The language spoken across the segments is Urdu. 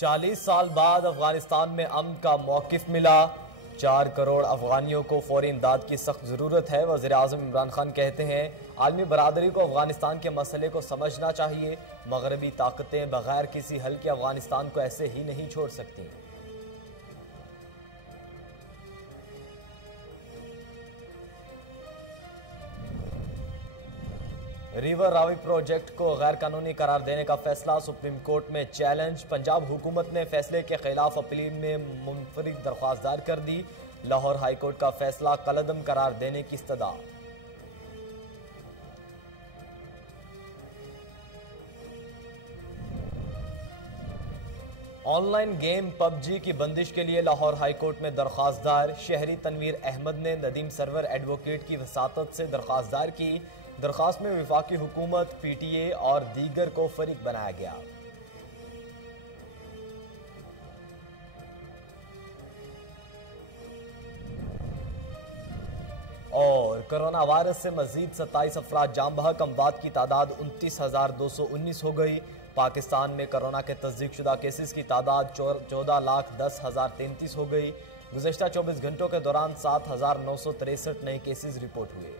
40 سال بعد افغانستان میں امن کا موقف ملا۔ 4 کروڑ افغانیوں کو فوری امداد کی سخت ضرورت ہے۔ وزیر اعظم عمران خان کہتے ہیں عالمی برادری کو افغانستان کے مسئلے کو سمجھنا چاہیے۔ مغربی طاقتیں بغیر کسی حل کے افغانستان کو ایسے ہی نہیں چھوڑ سکتی۔ ریور راوی پروجیکٹ کو غیر قانونی قرار دینے کا فیصلہ سپریم کورٹ میں چیلنج۔ پنجاب حکومت نے فیصلے کے خلاف اپیل میں منفرد درخواست دائر کر دی۔ لاہور ہائی کورٹ کا فیصلہ کالعدم قرار دینے کی استدعا۔ آن لائن گیم پب جی کی بندش کے لیے لاہور ہائی کورٹ میں درخواست دائر۔ شہری تنویر احمد نے ندیم سرور ایڈوکیٹ کی وساطت سے درخواست دائر کی۔ درخواست میں وفاقی حکومت، پی ٹی اے اور دیگر کو فریق بنایا گیا۔ اور کرونا وائرس سے مزید 27 افراد جاں بحق، اموات کی تعداد 29,219 ہو گئی۔ پاکستان میں کرونا کے تصدیق شدہ کیسز کی تعداد 14,10,033 ہو گئی۔ گزشتہ 24 گھنٹوں کے دوران 7,963 نئے کیسز رپورٹ ہوئے۔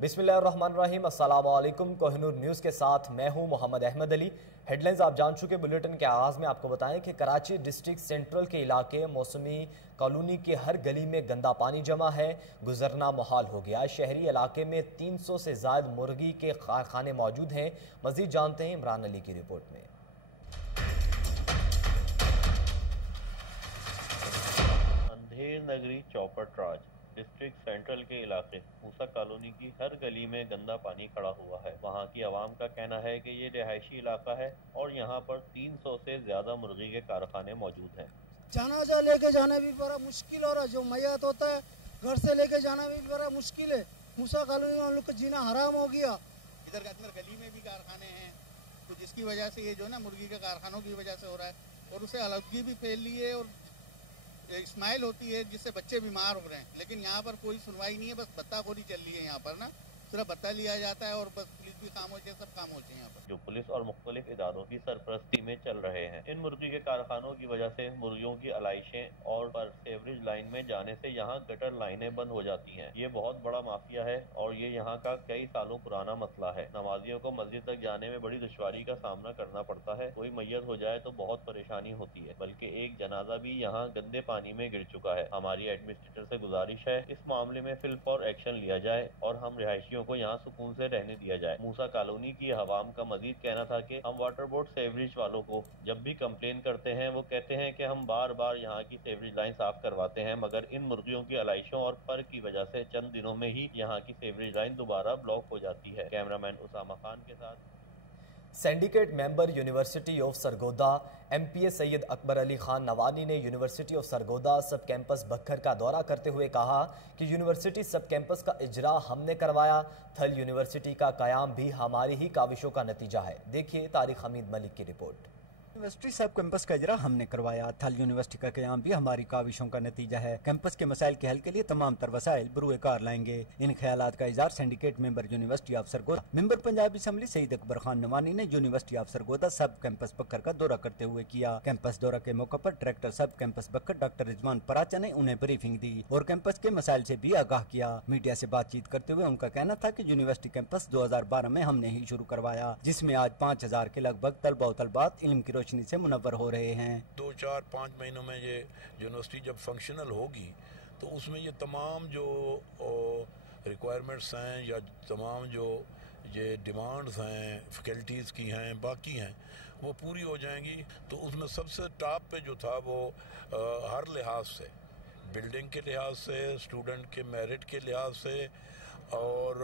بسم اللہ الرحمن الرحیم، السلام علیکم۔ کوہ نور نیوز کے ساتھ میں ہوں محمد احمد علی۔ ہیڈ لائنز آپ جان چکے۔ بلیٹن کے آغاز میں آپ کو بتائیں کہ کراچی ڈسٹرکٹ سینٹرل کے علاقے موسمی کالونی کے ہر گلی میں گندا پانی جمع ہے، گزرنا محال ہو گیا۔ شہری علاقے میں 300 سے زائد مرغی کے کارخانے موجود ہیں۔ مزید جانتے ہیں عمران علی کی رپورٹ میں۔ اندھیر نگری چوپٹ راج ڈسٹرکٹ سینٹرل کے علاقے موسیٰ کالونی کی ہر گلی میں گندا پانی کھڑا ہوا ہے۔ وہاں کی عوام کا کہنا ہے کہ یہ رہائشی علاقہ ہے اور یہاں پر 300 سے زیادہ مرغی کے کارخانے موجود ہیں۔ جنازہ لے کے جانا بھی بڑا مشکل ہو رہا ہے، جو میت ہوتا ہے گھر سے لے کے جانا بھی بڑا مشکل ہے۔ موسیٰ کالونی میں ہم لوگ کا جینا حرام ہو گیا۔ ادھر گلی میں بھی کارخانے ہیں، تو جس کی وجہ سے یہ جو ہے نا مرغی کے کارخانوں کی وجہ سے ہو رہا ہے، اور اسے آلودگی بھی پھیل لی ہے اور اسمائل ہوتی ہے جس سے بچے بیمار ہو رہے ہیں۔ لیکن یہاں پر کوئی سنوائی نہیں ہے، بس بتہ خوری چل رہی ہے یہاں پر نا، صرف بتہ لیا جاتا ہے اور بس پولیس بھی خاموش ہے، سب خاموش ہے یہاں پر، جو پولیس اور مختلف اداروں کی سرپرستی میں چل رہے ہیں۔ ان مرغی کے کارخانوں کی وجہ سے مرغیوں کی علائشیں اور پر سیوریج لائن میں جانے سے یہاں گٹر لائنیں بند ہو جاتی ہیں۔ یہ بہت بڑا مافیا ہے اور یہ یہاں کا کئی سالوں پرانا مسئلہ ہے۔ نمازیوں کو مسجد تک جانے میں بڑی دشواری کا سامنا کرنا پڑتا ہے۔ کوئی میت ہو جائے تو بہت پریشانی ہوتی ہے، بلکہ ایک جنازہ بھی یہاں گندے پانی میں گر چکا ہے۔ ہماری ایڈمنسٹریٹر سے گزارش ہے اس معاملے میں فی الفور ایکشن لیا جائے اور ہم رہائشیوں کو یہاں سکون سے رہنے دیا جائے۔ موسیٰ کالونی کی عوام کا مزید کہنا تھا کہ ہم واٹر بورڈ سیوریج والوں کو جب بھی کمپلین کرتے ہیں وہ کہتے ہیں کہ ہم بار بار یہاں کی سیوریج لائن صاف کرواتے ہیں، مگر ان مرغیوں کی علائشوں اور پر کی وجہ سے چند دنوں میں ہی یہاں کی سیوریج لائن دوبارہ بلاک ہو جاتی ہے۔ کیمرامین اسامہ خان کے ساتھ syndicate member university of Sargodha M P A Syed Akbar Ali Khan Nawani نے university of Sargodha sub campus Bhakkar کا دورہ کرتے ہوئے کہا کہ یونیورسٹی سب کیمپس کا اجرا ہم نے کروایا، تھل یونیورسٹی کا قیام بھی ہماری ہی کاوشوں کا نتیجہ ہے۔ دیکھیے طارق حمید ملک کی رپورٹ۔ یونیورسٹی سب کیمپس کا اجرا ہم نے کروایا، تھل یونیورسٹی کا قیام بھی ہماری کاوشوں کا نتیجہ ہے۔ کیمپس کے مسائل کے حل کے لیے تمام تر وسائل بروئے کار لائیں گے۔ ان خیالات کا اظہار syndicate member university of Sargodha member Punjab assembly Syed Akbar Khan Nawani نے university of Sargodha sub campus Bhakkar کا دورہ کرتے ہوئے کیا۔ کیمپس دورہ کے موقع پر ڈائریکٹر سب کیمپس بکھر ڈاکٹر رضوان پراچا نے انہیں بریفنگ دی اور کیمپس کے مسائل سے بھی آگاہ کیا۔ میڈیا سے بات چیت کرتے ہوئے ان کا کہنا تھا کہ یونیورسٹی کیمپس 2012 میں ہم نے ہی شروع کروایا، جس میں آج 5000 کے لگ بھگ طلبہ و طالبات علم کی روشنی سے منور ہو رہے ہیں۔ 2-4-5 مہینوں میں یہ یونیورسٹی جب فنکشنل ہوگی تو اس میں یہ تمام جو ریکوائرمنٹس ہیں یا تمام جو یہ ڈیمانڈز ہیں فیکلٹیز کی ہیں باقی ہیں وہ پوری ہو جائیں گی۔ تو اس میں سب سے ٹاپ پہ جو تھا وہ ہر لحاظ سے، بلڈنگ کے لحاظ سے، اسٹوڈنٹ کے میرٹ کے لحاظ سے اور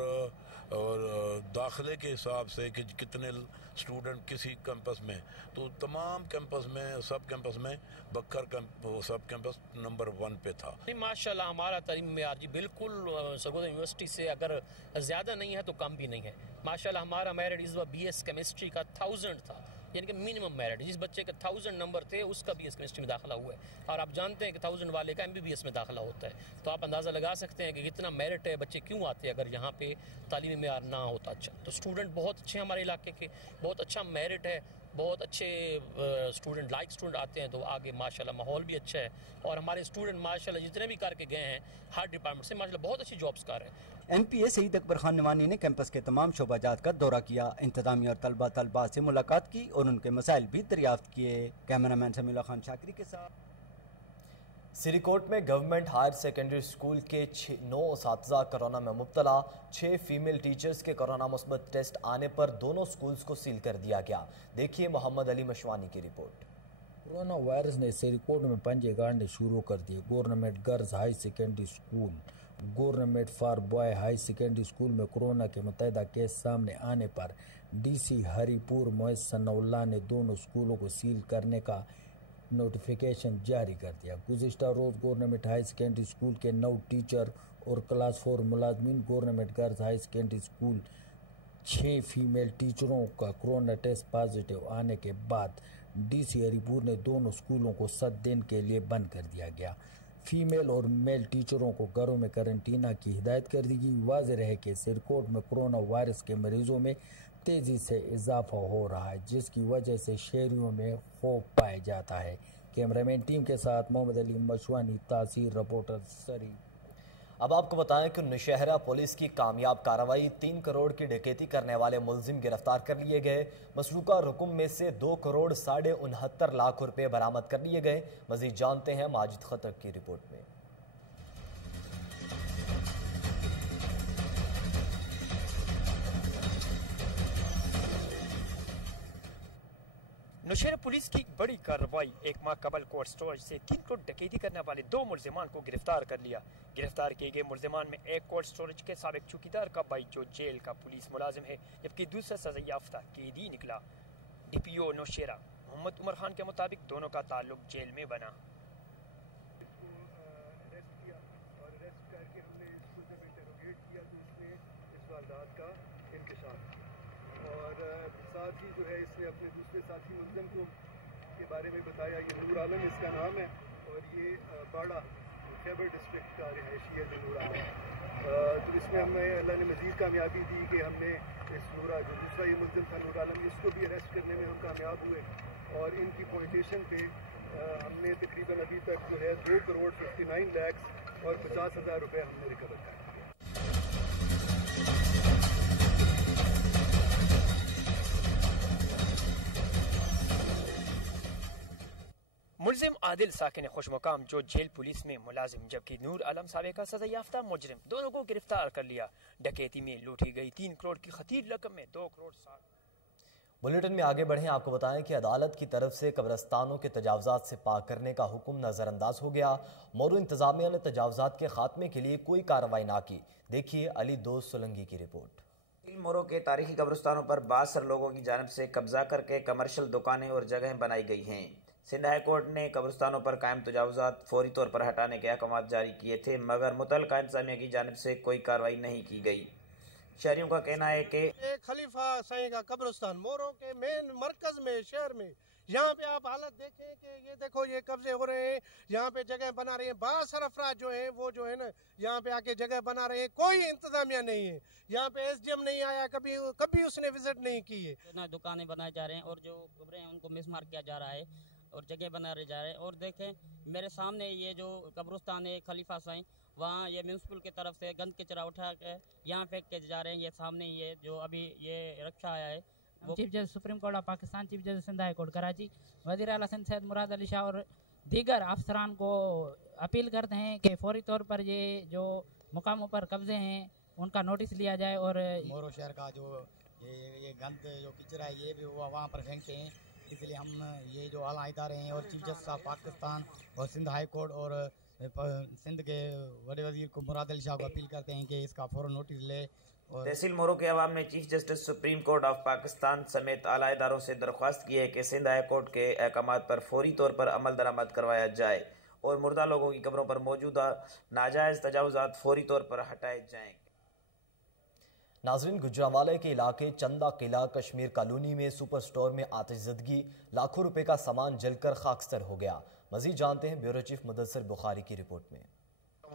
داخلے کے حساب سے کہ کتنے اسٹوڈنٹ کسی کیمپس میں، تو تمام کیمپس میں سب کیمپس میں بکھر سب کیمپس نمبر 1 پہ تھا۔ ماشاءاللہ ہمارا تعلیم معیار جی بالکل سرگودا یونیورسٹی سے اگر زیادہ نہیں ہے تو کم بھی نہیں ہے۔ ماشاءاللہ ہمارا میرٹ اس بار بی ایس کیمسٹری کا 1000 تھا، یعنی کہ منیمم میرٹ، جس بچے کے 1000 نمبر تھے اس کا بی ایس کیمسٹری میں داخلہ ہوا ہے، اور آپ جانتے ہیں کہ 1000 والے کا MBBS میں داخلہ ہوتا ہے، تو آپ اندازہ لگا سکتے ہیں کہ کتنا میرٹ ہے، بچے کیوں آتے ہیں اگر یہاں پہ تعلیمی معیار نہ ہوتا اچھا۔ تو اسٹوڈنٹ بہت اچھے ہیں ہمارے علاقے کے، بہت اچھا میرٹ ہے، بہت اچھے اسٹوڈنٹ آتے ہیں، تو آگے ماشاءاللہ ماحول بھی اچھا ہے، اور ہمارے اسٹوڈنٹ ماشاءاللہ جتنے بھی کر کے گئے ہیں ہر ڈپارٹمنٹ سے ماشاءاللہ بہت اچھی جابس کر رہے ہیں۔ این پی اے سعید اکبر خان نوانی نے کیمپس کے تمام شعبہ جات کا دورہ کیا، انتظامیہ اور طلباء سے ملاقات کی اور ان کے مسائل بھی دریافت کیے۔ کیمرامین سمیع اللہ خان شاکری کے ساتھ۔ سری کوٹ میں گورنمنٹ ہائر سیکنڈری اسکول کے 9 اساتذہ کرونا میں مبتلا، 6 فیمیل ٹیچرز کے کرونا مثبت ٹیسٹ آنے پر دونوں اسکولز کو سیل کر دیا گیا۔ دیکھیے محمد علی مشوانی کی رپورٹ۔ کورونا وائرس نے سری کوٹ میں پنجے گاڑنے شروع کر دیے۔ Government girls high secondary school, government for boy high secondary school میں کورونا کے متعدد کیس سامنے آنے پر ڈی سی ہری پور معز ثناء اللہ نے دونوں اسکولوں کو سیل کرنے کا نوٹیفیکیشن جاری کر دیا۔ گزشتہ روز گورنمنٹ ہائی سیکنڈری اسکول کے 9 ٹیچر اور کلاس 4 ملازمین، government girls high secondary school 6 female ٹیچروں کا کورونا ٹیسٹ پازیٹیو آنے کے بعد ڈی سی ہری پور نے دونوں اسکولوں کو 7 دن کے لیے بند کر دیا گیا۔ فیمیل اور میل ٹیچروں کو گھروں میں قرنطینہ کی ہدایت کر دی گئی۔ واضح رہے کہ سری کوٹ میں کورونا وائرس کے مریضوں میں تیزی سے اضافہ ہو رہا ہے، جس کی وجہ سے شہریوں میں خوف پایا جاتا ہے۔ کیمرامین ٹیم کے ساتھ محمد علی مشوانی، تاثیر رپورٹر سری۔ اب آپ کو بتائیں کہ نوشہرہ پولیس کی کامیاب کارروائی، 3 کروڑ کی ڈکیتی کرنے والے ملزم گرفتار کر لیے گئے۔ مسروقہ رقم میں سے 2 کروڑ 69.5 لاکھ روپے برآمد کر لیے گئے۔ مزید جانتے ہیں ماجد خطر کی رپورٹ میں۔ نوشہرہ پولیس کی بڑی کارروائی، 1 ماہ قبل کولڈ اسٹوریج سے 3 کروڑ ڈکیتی کرنے والے 2 ملزمان کو گرفتار کر لیا۔ گرفتار کیے گئے ملزمان میں ایک کولڈ اسٹوریج کے سابق چوکیدار کا بھائی جو جیل کا پولیس ملازم ہے، جبکہ دوسرا سزا یافتہ قیدی نکلا۔ ڈی پی او نوشہرہ محمد عمر خان کے مطابق دونوں کا تعلق جیل میں بنا۔ اور ساتھ ہی جو ہے اس نے اپنے دوسرے ساتھی ملزم کو کے بارے میں بتایا، یہ نور عالم اس کا نام ہے، اور یہ باڑہ خیبر ڈسٹرکٹ کا رہائشی ہے نور عالم۔ تو اس میں ہمیں اللہ نے مزید کامیابی دی کہ ہم نے اس جو دوسرا یہ ملزم تھا نور عالم، اس کو بھی اریسٹ کرنے میں ہم کامیاب ہوئے، اور ان کی پوائنٹیشن پہ ہم نے تقریباً ابھی تک جو ہے 2 کروڑ 59 لاکھ اور 50,000 روپے ہم نے ریکور کر۔ ملزم عادل ساکن خوش مقام جو جیل پولیس میں ملازم، جبکہ نور عالم سابقہ سزا یافتہ مجرم، دونوں کو گرفتار کر لیا۔ ڈکیتی میں لوٹی گئی 3 کروڑ کی خطیر رقم میں 2 کروڑ 60۔ بلیٹن میں آگے بڑھیں، آپ کو بتائیں کہ عدالت کی طرف سے قبرستانوں کے تجاوزات سے پاک کرنے کا حکم نظر انداز ہو گیا۔ مورو انتظامیہ نے تجاوزات کے خاتمے کے لیے کوئی کارروائی نہ کی۔ دیکھیے علی دوست سولنگی کی رپورٹ۔ مورو کے تاریخی قبرستانوں پر 62 لوگوں کی جانب سے قبضہ کر کے کمرشل دکانیں اور جگہیں بنائی گئی ہیں۔ سندھ ہائی کورٹ نے قبرستانوں پر قائم تجاوزات فوری طور پر ہٹانے کے احکامات جاری کیے تھے، مگر متعلقہ انتظامیہ کی جانب سے کوئی کارروائی نہیں کی گئی۔ شہریوں کا کہنا ہے کہ خلیفہ سائیں کا قبرستان مورو کے مین مرکز میں، شہر میں، یہاں پہ آپ حالت دیکھیں کہ یہ دیکھو یہ قبضے ہو رہے ہیں، یہاں پہ جگہ بنا رہے ہیں، بعض افراد جو ہیں وہ جو ہے نا یہاں پہ آ کے جگہ بنا رہے ہیں، کوئی انتظامیہ نہیں ہے، یہاں پہ ایس ڈی ایم نہیں آیا، کبھی اس نے وزٹ نہیں کی ہے۔ دکانیں بنائے جا رہے ہیں اور جو قبریں ہیں ان کو مسمار کیا جا رہا ہے اور جگہ بنا رہے جا رہے ہیں۔ اور دیکھیں میرے سامنے یہ جو قبرستان ہے خلیفہ سائیں، وہاں یہ میونسپل کی طرف سے گند کچرا اٹھا کے یہاں پھینک کے جا رہے ہیں۔ یہ سامنے یہ جو ابھی یہ رکشا آیا ہے، chief justice supreme court of Pakistan, chief justice Sindh high court Karachi, وزیر اعلیٰ سندھ سید مراد علی شاہ اور دیگر افسران کو اپیل کرتے ہیں کہ فوری طور پر یہ جو مقاموں پر قبضے ہیں ان کا نوٹس لیا جائے، اور مورو شہر کا جو یہ گند جو کچرا ہے یہ بھی وہاں پر پھینکتے ہیں، اس لیے ہم یہ جو اعلیٰ ادارے ہیں اور چیف جسٹس آف پاکستان اور سندھ ہائی کورٹ اور سندھ کے بڑے وزیر کو مراد علی شاہ کو اپیل کرتے ہیں کہ اس کا فوراً نوٹس لے۔ تحصیل مورو کے عوام نے chief justice supreme court of Pakistan سمیت اعلیٰ اداروں سے درخواست کی ہے کہ سندھ ہائی کورٹ کے احکامات پر فوری طور پر عمل درآمد کروایا جائے اور مردہ لوگوں کی قبروں پر موجودہ ناجائز تجاوزات فوری طور پر ہٹائے جائیں۔ ناظرین، گجرانوالے کے علاقے چندہ قلعہ کشمیر کالونی میں سپر سٹور میں آتش زدگی، لاکھوں روپے کا سامان جل کر خاکستر ہو گیا۔ مزید جانتے ہیں بیورو چیف مدثر بخاری کی رپورٹ میں۔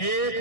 1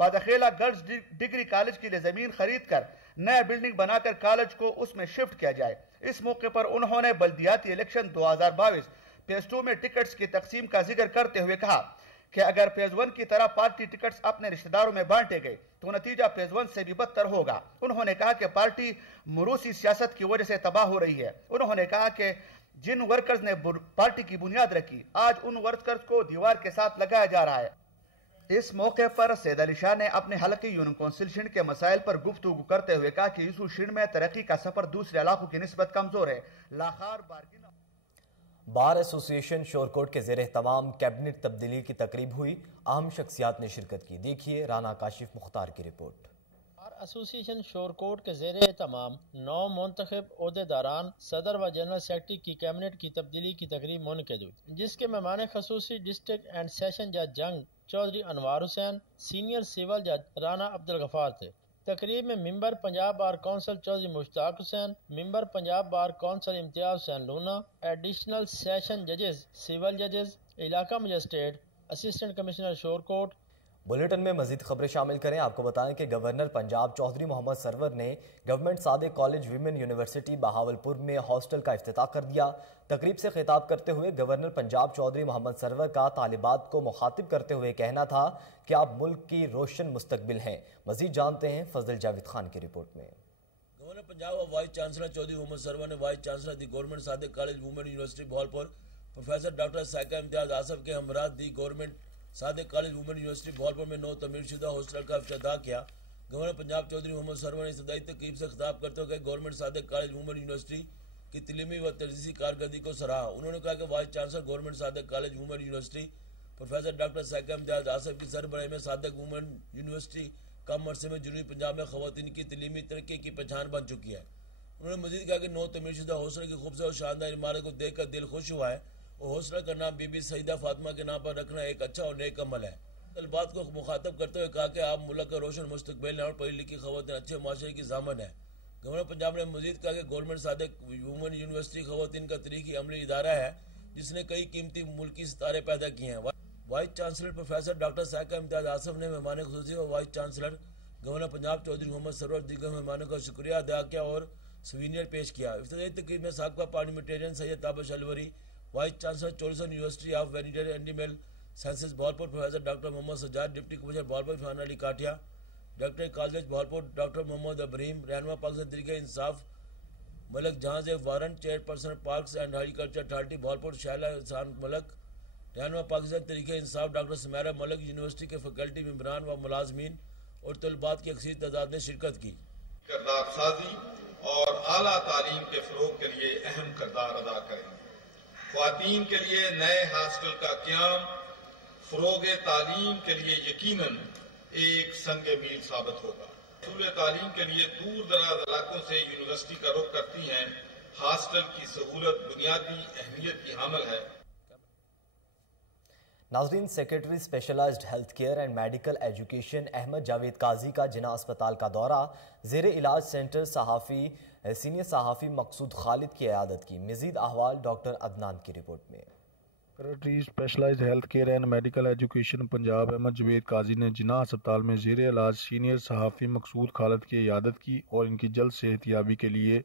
خواجہ خیلہ گرلز ڈگری کالج کے لیے زمین خرید کر نیا بلڈنگ بنا کر کالج کو اس میں شفٹ کیا جائے۔ اس موقع پر انہوں نے بلدیاتی الیکشن 2022 فیز 2 میں ٹکٹس کی تقسیم کا ذکر کرتے ہوئے کہا کہ اگر فیز 1 کی طرح پارٹی ٹکٹس اپنے رشتہ داروں میں بانٹے گئے تو نتیجہ فیز 1 سے بھی بدتر ہوگا۔ انہوں نے کہا کہ پارٹی موروثی سیاست کی وجہ سے تباہ ہو رہی ہے۔ انہوں نے کہا کہ جن ورکرز نے پارٹی کی بنیاد رکھی آج ان ورکرز کو دیوار کے ساتھ لگایا جا رہا ہے۔ اس موقع پر سید علی شاہ نے اپنے حلقے یونین کونسل شنڈ کے مسائل پر گفتگو کرتے ہوئے کہا کہ یوسف شنڈ میں ترقی کا سفر دوسرے علاقوں کی نسبت کمزور ہے۔ لاخار بار ایسوسی ایشن شورکوٹ کے زیر اہتمام کیبنٹ تبدیلی کی تقریب ہوئی، اہم شخصیات نے شرکت کی۔ دیکھیے رانا کاشف مختار کی رپورٹ۔ بار ایسوسی ایشن شورکوٹ کے زیر اہتمام 9 منتخب عہدیداران صدر و جنرل سیکرٹری کی کیبنٹ کی تبدیلی کی تقریب منعقد ہوئی، جس کے مہمان خصوصی ڈسٹرکٹ اینڈ سیشن جج جنگ چودھری انوار حسین، سینئر سول جج رانا عبدالغفار تھے۔ تقریب میں ممبر پنجاب بار کونسل چودھری مشتاق حسین، ممبر پنجاب بار کونسل امتیاز حسین لونا، ایڈیشنل سیشن ججز، سول ججز، علاقہ magistrate, assistant commissioner Shorkot. Bulletin میں مزید خبریں شامل کریں۔ آپ کو بتائیں کہ گورنر پنجاب چودھری محمد سرور نے government Sadiq college women university Bahawalpur میں ہاسٹل کا افتتاح کر دیا۔ تقریب سے خطاب کرتے ہوئے گورنر پنجاب چودھری محمد سرور کا طالبات کو مخاطب کرتے ہوئے کہنا تھا کہ آپ ملک کی روشن مستقبل ہیں۔ مزید جانتے ہیں فضل جاوید خان کی رپورٹ میں۔ گورنر پنجاب اور وائس چانسلر چودھری محمد سرور نے vice chancellor the government Sadiq college women university Bahawalpur professor doctor Saiqa Imtiaz Asif کے ہمراہ the government Sadiq college women university Bahawalpur میں نو تعمیر شدہ ہاسٹل کا افتتاح کیا۔ گورنر پنجاب چودھری محمد سرور نے ابتدائی تقریب سے خطاب کرتے ہوئے government Sadiq college women university کی تعلیمی و تدریسی کارکردگی کو سراہا۔ انہوں نے کہا کہ vice chancellor government Sadiq college women university professor doctor Saiqa Imtiaz Asif کی سربراہی میں صادق ویمن یونیورسٹی کم عرصے میں جنوبی پنجاب میں خواتین کی تعلیمی ترقی کی پہچان بن چکی ہے۔ انہوں نے مزید کہا کہ نو تعمیر شدہ ہاسٹل کی خوبصورت اور شاندار عمارت کو دیکھ کر دل خوش ہوا ہے اور ہاسٹل کا نام بی بی سعیدہ فاطمہ کے نام پر رکھنا ایک اچھا اور نیک عمل ہے۔ طلبات کو مخاطب کرتے ہوئے کہا کہ آپ ملک کا روشن مستقبل ہیں اور پڑھی لکھی خواتین اچھے معاشرے کی ضامن ہے۔ گورنر پنجاب نے مزید کہا کہ گورنمنٹ صادق ویمن یونیورسٹی خواتین کا تاریخی عملی ادارہ ہے جس نے کئی قیمتی ملکی ستارے پیدا کیے ہیں۔ Vice chancellor professor doctor Saiqa Imtiaz Asif نے مہمان خصوصی اور vice chancellor governor Punjab Chaudhry Muhammad Sarwar دیگر مہمانوں کا شکریہ ادا کیا اور سوینئر پیش کیا۔ افتتاحی تقریب میں سابقہ parliamentarian Syed Tabish Alwari, vice chancellor Cholistan university of veterinary animal sciences Bahawalpur professor doctor Muhammad Sajjad, deputy commissioner Bahawalpur Irfan Ali Kathia, doctor college Bahawalpur doctor Muhammad Ibrahim, رہنما پاکستان تحریک انصاف ملک جہاں سے Waran, chairperson parks and horticulture authority Bahawalpur Shaila Ehsan Malik, رہنما پاکستان تحریک انصاف ڈاکٹر سمیرہ ملک، یونیورسٹی کے فیکلٹی ممبران و ملازمین اور طلبات کی اکثر تعداد نے شرکت کی۔ کردار سازی اور اعلیٰ تعلیم کے فروغ کے لیے اہم کردار ادا کریں۔ خواتین کے لیے نئے ہاسٹل کا قیام فروغ تعلیم کے لیے یقیناً ایک سنگ میل ثابت ہوگا۔ حصول تعلیم کے لیے دور دراز علاقوں سے یونیورسٹی کا رخ کرتی ہیں۔ ہاسٹل کی سہولت بنیادی اہمیت کی حامل ہے۔ ناظرین، secretary specialised health care and medical education Ahmad Javed Qazi کا جناح اسپتال کا دورہ، زیر علاج سینٹر سینئر صحافی مقصود خالد کی عیادت کی۔ مزید احوال ڈاکٹر عدنان کی رپورٹ میں۔ Secretary specialised health care and medical education Punjab Ahmad Javed Qazi نے جناح اسپتال میں زیر علاج سینئر صحافی مقصود خالد کی عیادت کی اور ان کی جلد صحت یابی کے لیے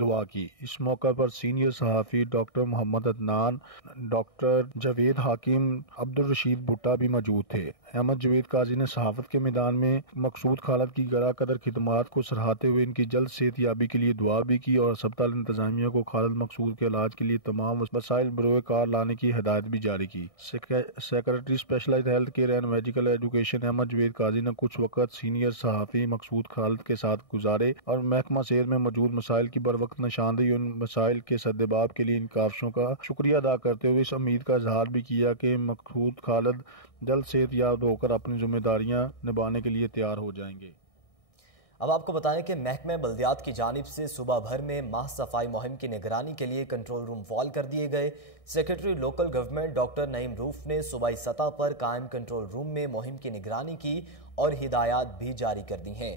دعا کی۔ اس موقع پر سینئر صحافی ڈاکٹر محمد عدنان، ڈاکٹر جاوید حاکم، عبدالرشید بھٹا بھی موجود تھے۔ احمد جاوید قاضی نے صحافت کے میدان میں مقصود خالد کی گراں قدر خدمات کو سراہتے ہوئے ان کی جلد صحت یابی کے لیے دعا بھی کی اور اسپتال انتظامیہ کو خالد مقصود کے علاج کے لیے تمام وسائل بروئے کار لانے کی ہدایت بھی جاری کی۔ Secretary specialised health care and medical education Ahmad Javed Qazi نے کچھ وقت سینئر صحافی مقصود خالد کے ساتھ گزارے اور محکمہ صحت میں موجود مسائل کی بروقت نشاندہی اور ان مسائل کے سدباب کے لیے ان کاوشوں کا شکریہ ادا کرتے ہوئے اس امید کا اظہار بھی کیا کہ مقصود خالد جلد صحت یاب ہو کر اپنی ذمہ داریاں نبھانے کے لیے تیار ہو جائیں گے۔ اب آپ کو بتائیں کہ محکمہ بلدیات کی جانب سے صوبہ بھر میں ماہ صفائی مہم کی نگرانی کے لیے کنٹرول روم فعال کر دیے گئے۔ سیکرٹری لوکل گورنمنٹ ڈاکٹر نعیم روف نے صوبائی سطح پر قائم کنٹرول روم میں مہم کی نگرانی کی اور ہدایات بھی جاری کر دی ہیں۔